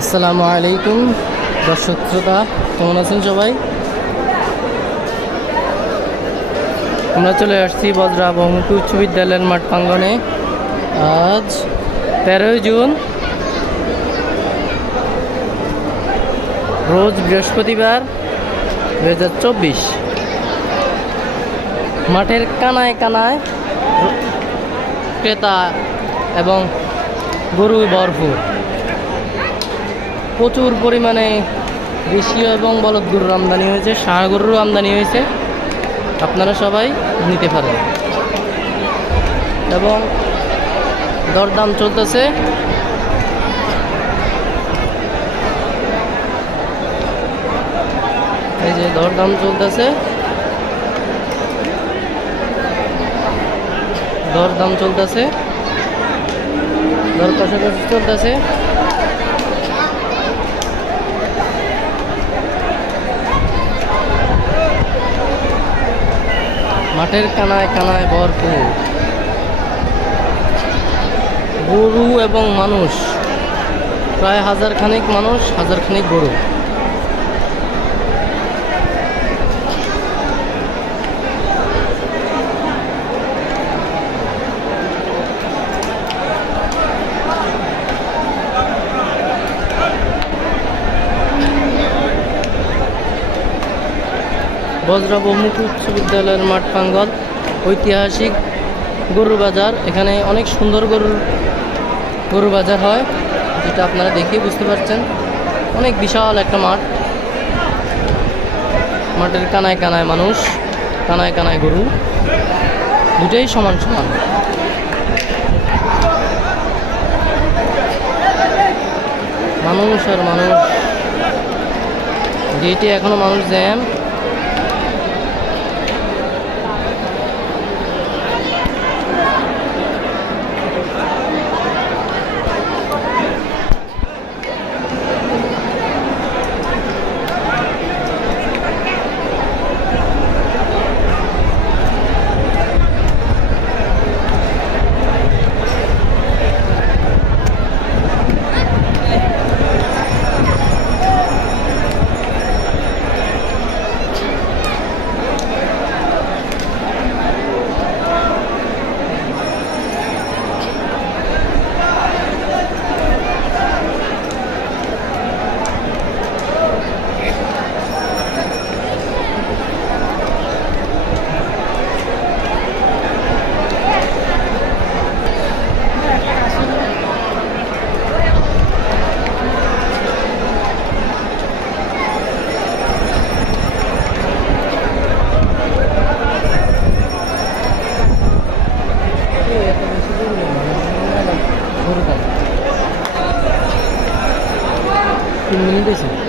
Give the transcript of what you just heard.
আসসালামু আলাইকুম, দর্শক শ্রোতা, কেমন আছেন সবাই? আমরা চলে আসছি বজরা বহুমুখী উচ্চ বিদ্যালয়ের মাঠ প্রাঙ্গনে আজ তেরোই জুন। রোজ বৃহস্পতিবার দু হাজার চব্বিশ। মাঠের কানায় কানায় ক্রেতা এবং গরু ভরপুর। প্রচুর পরিমাণে দেশীয় এবং বলদ গরুর আমদানি হয়েছে গরুরও আমদানি হয়েছে। আপনারা সবাই নিতে পারেন। এবং দরদাম চলতেছে। এই যে দরদাম চলতেছে। দরদাম চলতেছে। দর কষাকষি চলতেছে। মাঠের কানায় কানায় ভরপুর। গরু এবং মানুষ। প্রায় হাজার খানিক মানুষ হাজার খানিক গরু। বজরা বহুমুখী উচ্চ বিদ্যালয়ের মাঠ প্রাঙ্গল ঐতিহাসিক গরুর বাজার। এখানে অনেক সুন্দর গরুর গরুর বাজার হয়, যেটা আপনারা দেখেই বুঝতে পারছেন। অনেক বিশাল একটা মাঠ। মাঠের কানায় কানায় মানুষ, কানায় কানায় গরু। দুটাই সমান সমান। মানুষ আর মানুষ। যেটি এখনও মানুষ জ্যাম। Emin değilsin.